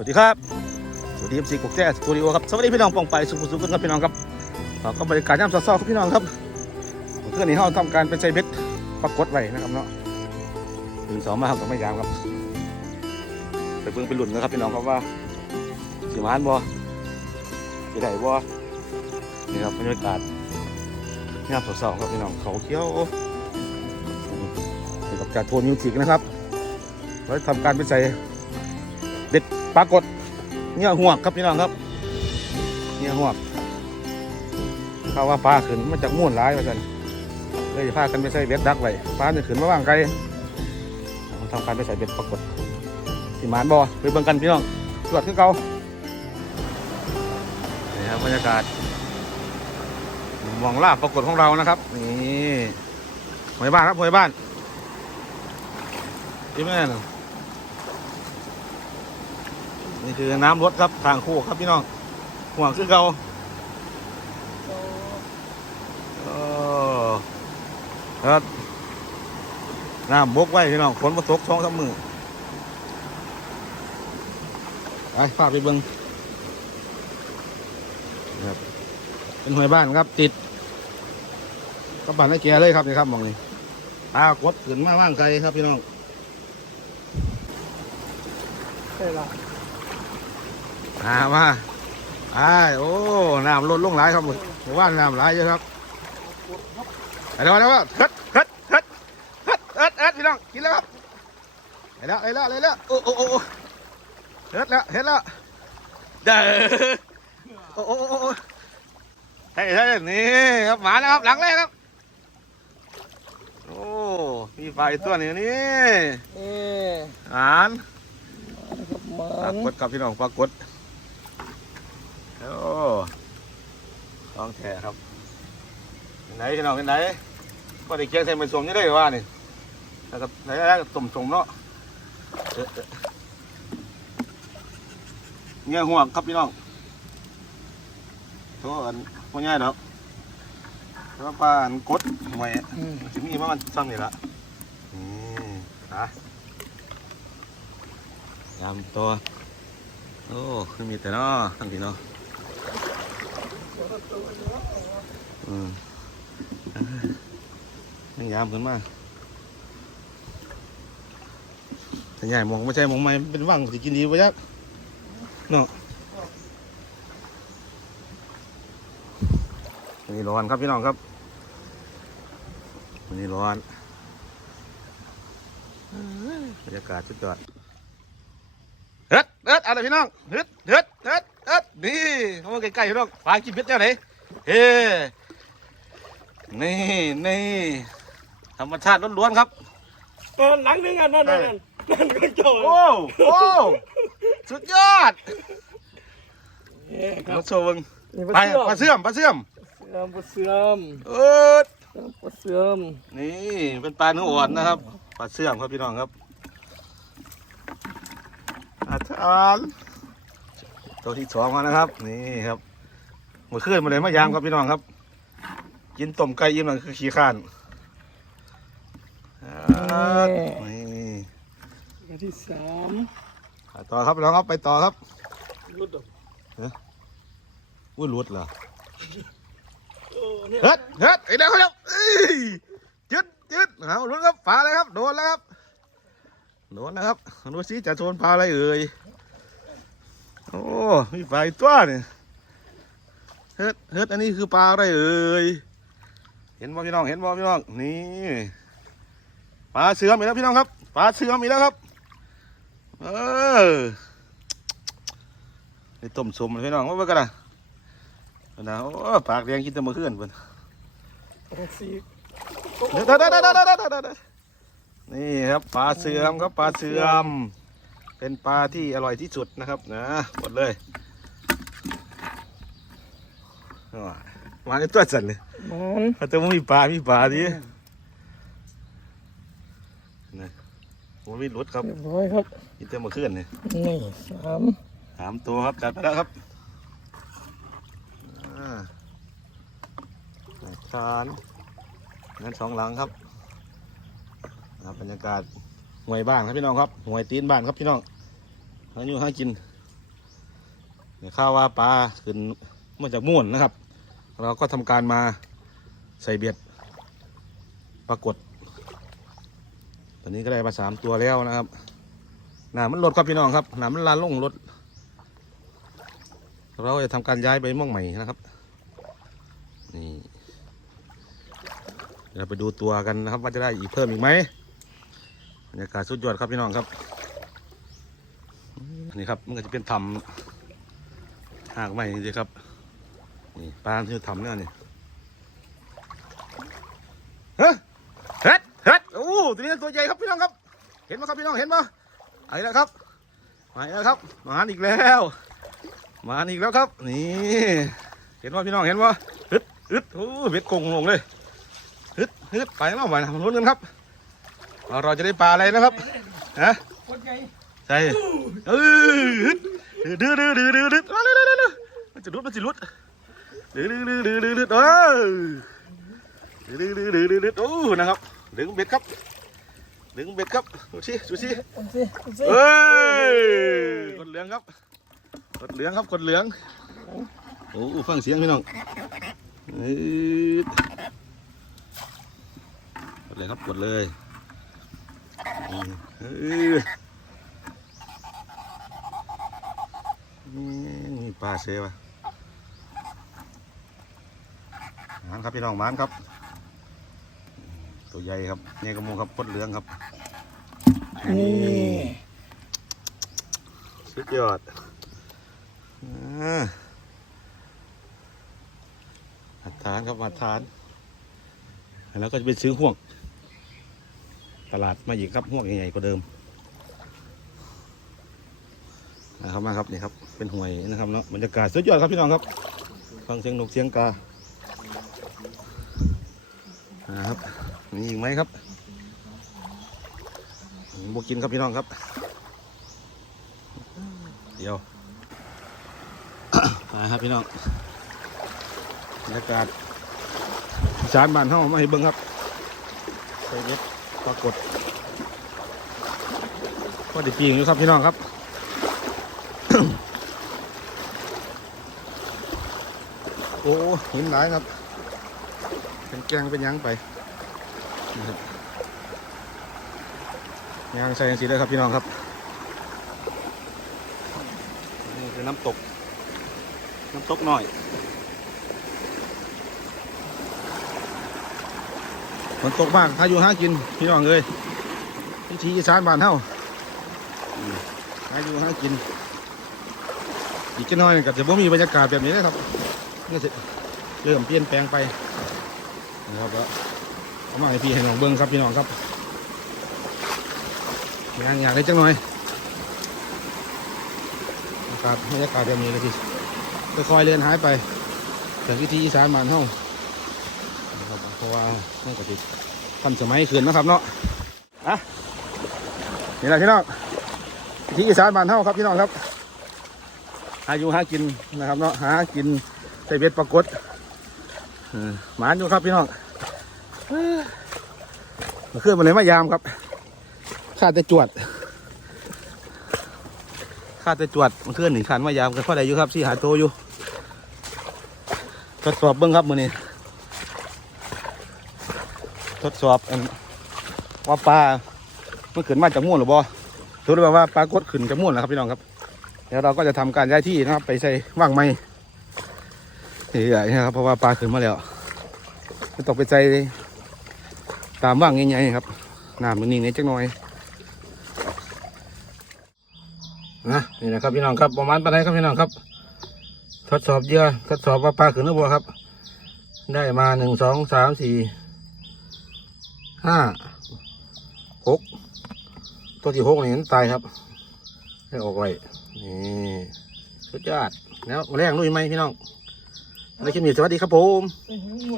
วัสดีครับ สวัสดีเอ็มซีกุกแจ้สตูดิโอครับ สวัสดีพี่น้องปองไปสุขสุขกันครับพี่น้องครับขอก็บริการย่ำซอๆครับพี่น้องครับเพื่อนนี้เขาทำการเป็นใจเบ็ดปรากฏไว้นะครับเนาะถึงสองมาครับก็ไม่ยามครับไปเพิ่งไปหลุนนะครับพี่น้องครับว่าสิมานบ่สิได้บ่นี่ครับบรรยากาศย่ำซอๆครับพี่น้องเขาเขียวนี่กับการโทนมิวสิกนะครับเราทำการเป็นใจ ปรากฏเนี่ยหวกครับพี่น้องครับเนี่ยหวกเขาว่าปลาขึ้นมาจากม่วนร้ายมาสันเลยพากันไปใส่เบ็ดดักไว้ปลาจะขึ้นมาว่างไกลทำการไปใส่เบ็ดปรากฏสิหมานบอไปเบิ่งกันพี่น้องตรวจขึ้นเกานี่ครับบรรยากาศมองลาบปรากฏของเรานะครับนี่หวยบ้านครับหวยบ้านที่แม่ นี่คือน้ำรถครับทางคู่ครับพี่น้องห่วงคือเก่าเออครับน้ำบกไว้พี่น้องฝนมาตกสองสามมือไปพาไปเบิ้งครับเป็นหวยบ้านครับติดกับบ้านไอ้แกเลยครับนี่ครับมองนี่ตากดขึ้นมาว่างไกลครับพี่น้องใช่ละ มามาไอ้โอ้น้ำลดลงหลายครับหมู่บ้านน้ำหลายเยอะครับไปแล้วไปแล้วเฮ็ดเฮ็ดเฮ็ดเฮ็ดเฮ็ดเฮ็ดพี่น้องกินแล้วครับไปแล้วไปแล้วไปแล้วโอ้โอ้โอ้โอ้เฮ็ดแล้วเฮ็ดแล้วเด้อโอ้โอ้โอ้โอ้ใช่ใช่นี่ครับหมาแล้วครับหลังแรกครับโอ้มีไฟตัวนี้นี่เอ๊ะอ่านครับมัปรานกฏครับพี่น้องปรากฏ โอ้ต้องแท้ครับไหนพี่น้องเป็นไหนก็ได้เคียงใส่เป็นสมนี่ได้ว่านี่แล้วก็ไหนแล้วก็ต้มสมเนาะเงี้ยห่วงครับพี่น้องตัวอันพวกง่ายดอกแต่ว่าปลาอันกดทำไมอะอืมถึงมีมามันซ้ำนี่ละนี่นะยำตัว โอ้คือมีแต่เนาะทั้งทีเนาะ อืมยังยามขึ้นมาแต่ใหญ่มองไม่ใช่มองไม่เป็นว่างจะกินดีปะยักเนาะวันนี้ร้อนครับพี่น้องครับวันนี้ร้อนเอ้ยบรรยากาศสุดยอดเฮ็ดเฮ็ดอะไรพี่น้องเฮ็ดเฮ็ดเฮ็ดเฮ็ด นี่เขามาใกล้ๆพี่น้องปลากินเบ็ดเจ้าไหนเฮ้นี่นี่ธรรมชาติล้วนๆครับตอนหลังนึงอะนั่นนั่นนั่นนั่นก็โจรโอ้โอ้สุดยอดเอ๊ะครัมาบโชว์เบิ่งนี่ไปปลาเสื่อมปลาเสื่อมเสื่อมปลาเสื่อมเอิดปลาเสื่อมนี่เป็นปลาเนื้ออ่อนนะครับปลาเสื่อมครับพี่น้องครับอาจารย์ ตัวที่สองมานะครับ นี่ครับเมื่อคืนมาเลยมายามครับพี่น้องครับ กินต้มไก่ยิ้มหลังคือขี้ข้านอ่านี่อันที่สามไปต่อครับพี่น้องครับไปต่อครับรุดดอกอุ้ยหลุดเหรอโอ้เนี่ยเฮ็ดเฮ็ดไอ้เด็กครับเอ้ยยึดยึดเอาลุ้นครับปลาอะไรครับโดนแล้วครับโดนนะครับดูสิจะโดนปลาอะไรเอ่ยโอ้ มีปลาอีกตัวนี่เฮ็ดเฮ็ดอันนี้คือปลาอะไรเอ่ยเห็นบ่พี่น้องเห็นบ่พี่น้องนี่ปลาเสือมีแล้วพี่น้องครับปลาเสือมีแล้วครับ เออนี่ต้มสมเลยพี่น้องว่าเบิ่งกันนะเอานะโอ้ปากแดงกินแต่เมื่อคืนเพิ่นปลาสีเดี๋ยวเดี๋ยวเดี๋ยวเดี๋ยวเดี๋ยวเดี๋ยวเดี๋ยวนี่ครับปลาเสื่อมครับปลาเสื่อม เป็นปลาที่อร่อยที่สุดนะครับนะหมดเลยอ้าวมาในตัวสั่นเลยมันแต่ว่ามีปลา มีปลาดินะผมมีรถครับเรียบร้อยครับกินแต่เมื่อคืนนี่นี่สามสามตัวครับจัดไปแล้วครับอ่าทานงั้นสองหลังครับครับบรรยากาศ หวยบ้านครับพี่น้องครับหวยตีนบ้านครับพี่น้องหาอยู่หากินเนี่ยข้าวว่าปลาขึ้นมาจากม่วนนะครับ เราก็ทำการมาใส่เบ็ดปรากฏ ตอนนี้ก็ได้มาสามตัวแล้วนะครับหนามันลดครับพี่น้องครับหนามันลานลงลดเราจะทำการย้ายไปม่องใหม่นะครับนี่เราไปดูตัวกันนะครับว่าจะได้อีกเพิ่มอีกไหม บรรยากาศสุดยอดครับพี่น้องครับนี่ครับมันก็จะเป็นทำหากใหม่จริงๆครับนี่ปลาที่ทำเนี่ยนี่เฮ้ยเฮ็ดเฮ็ดโอ้ตัวนี้ตัวใหญ่ครับพี่น้องครับ เห็นไหมครับพี่น้องเห็นไหมไอ้แล้วครับมาอีกแล้วครับมาอีกแล้วมาอีกแล้วครับ นี่ เห็นว่าพี่น้องเห็นว่าฮึดฮึดโอ้เบ็ดกงลงเลยฮึดฮึดไปแล้วไปนะมันลุ้นกันครับ เราจะได้ปลาอะไรนะครับฮะคนใหญ่ใช่เออดดื้อดื้อดื้อดื้อดื้อมาเร็วเร็วเร็วเร็วมันจะรุดมันจะรุดดื้อดื้อดื้อดื้อดื้อดื้อเออดื้อดื้อดื้อดื้อดื้อโอ้นะครับดึงเบ็ดครับดึงเบ็ดครับดูสิดูสิคนสิคนสิเอ้ยกดเหลืองครับกดเหลืองครับกดเหลืองโอ้ฟังเสียงพี่น้องเอ้ยกดเลยครับกดเลยอืมเอ้ย นี่ปลาเซวะหมานครับพี่น้องมานครับ ตัวใหญ่ครับเนี่ยกระมูครับกดเหลืองครับนี่สุดยอดอ่ามาทานครับมาทาน แล้วก็จะไปซื้อห่วง ตลาดมาอีกครับห่วงใหญ่ๆกว่าเดิมนะครับมาครับนี่ครับเป็นห่วยนะครับเนาะบรรยากาศสุดยอดครับพี่น้องครับ ฟังเสียงนกเสียงกานะครับมีอีกไหมครับบกินครับพี่น้องครับ เดี๋ยวมาครับพี่น้องบรรยากาศอีสานบ้านเฮามาให้เบิ่งครับใส่เด็ด ปรากฏก็ได้ปีงอยู่ครับพี่น้องครับโอ้เห็นหลายครับ เป็นแกงเป็นยังไปนะครับยางใส่ยังสีเลยครับพี่น้องครับนี่คือน้ำตก น้ำตกหน่อย ฝนตกบ้างถ้าอยู่ห้ากิน พี่น้องเลยพิธีอีสานบ้านเฮาอืมหาอยู่ห้ากิน อีกจะน้อยก็จะบ่มีบรรยากาศแบบนี้นะครับนี่สิเริ่มเปลี่ยนแปลงไปนะครับแล้วเอามาให้พี่ให้น้องเบิ้งครับพี่น้องครับงานอยากได้จังหน่อยนะครับบรรยากาศแบบนี้เลยพี่ค่อยเลียนหายไปจากวิธีอีสานบ้านเฮานะครับเพราะ ว่ามันก็ติดทันสมัยขึ้นนะครับเนาะอะนี่แหละพี่น้องวิธีอีสานบ้านเฮาครับพี่น้องครับหาอยู่หากินนะครับเนาะหากินใส่เบ็ดปรากฏเออหมานอยู่ครับพี่น้องเอ้อมาขึ้นมาเลยมายามครับข้าแต่จวดข้าแต่จวดมันเคลื่อนหนึ่งขันมายามกันข้อใดอยู่ครับสี่หาโตอยู่ทดสอบเบิ้งครับมือนี้ ทดสอบว่าปลามันขึ้นมาจากม่วนหรือบ่ถือได้ว่าปลากดขึ้นจากม่วนแล้วครับพี่น้องครับ เดี๋ยวเราก็จะทำการย้ายที่นะครับ ไปใส่ว่างไม้ใหญ่ๆนะครับเพราะว่าปลาขึ้นมาแล้วจะตกไปใจตามว่างใหญ่ๆครับน้ำมันนิ่งนิดจักหน่อยนะนี่นะครับพี่น้องครับประมาณปานใดครับพี่น้องครับ ทดสอบเยื่อทดสอบว่าปลาขึ้นหรือเปล่าครับ ได้มาหนึ่งสองสามสี่ ห้าหกตัวที่หกนี่มันตายครับให้ออกไว้นี่สุดยอดแล้วมาแรงลุยไหมพี่น้องในคลิปนี้สวัสดีครับผมอือ